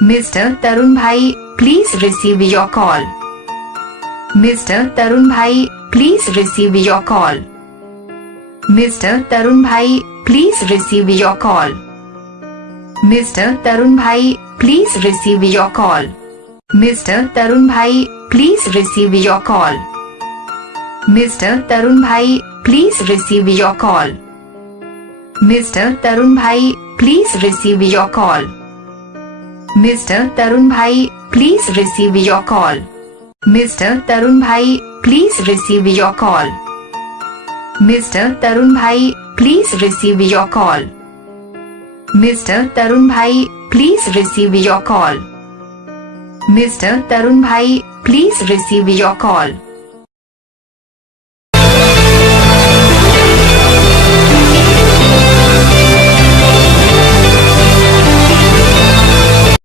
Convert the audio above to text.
Mr. Tarun bhai, please receive your call. Mr. Tarun bhai, please receive your call. Mr. Tarun bhai, please receive your call. Mr. Tarun bhai, please receive your call. Mr. Tarun bhai, please receive your call. Mr. Tarun bhai, please receive your call. Mr. Tarun bhai, please receive your call. Mr. Tarun bhai, please receive your call. Mr. Tarun bhai, please receive your call. Mr. Tarun bhai, please receive your call. Mr. Tarun bhai, please receive your call. Mr. Tarun bhai, please receive your call.